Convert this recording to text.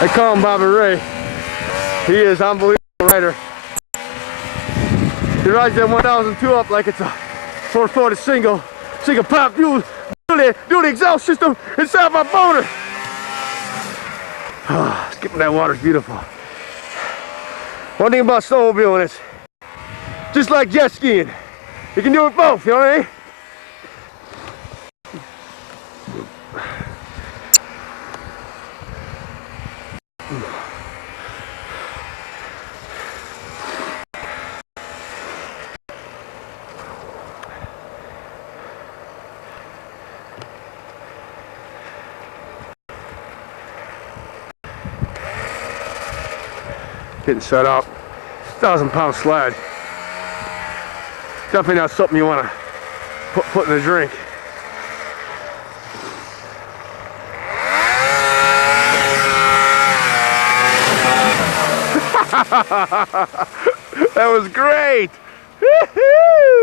They call him Bobby Ray. He is an unbelievable rider. He rides that 1002 up like it's a 440 single pop fuel dual exhaust system inside my motor. Skipping that water is beautiful. One thing about snowmobiling is just like jet skiing. You can do it both, you know what I mean? Getting set up. 1,000-pound sled. Definitely not something you want to put in a drink. That was great. Woo-hoo!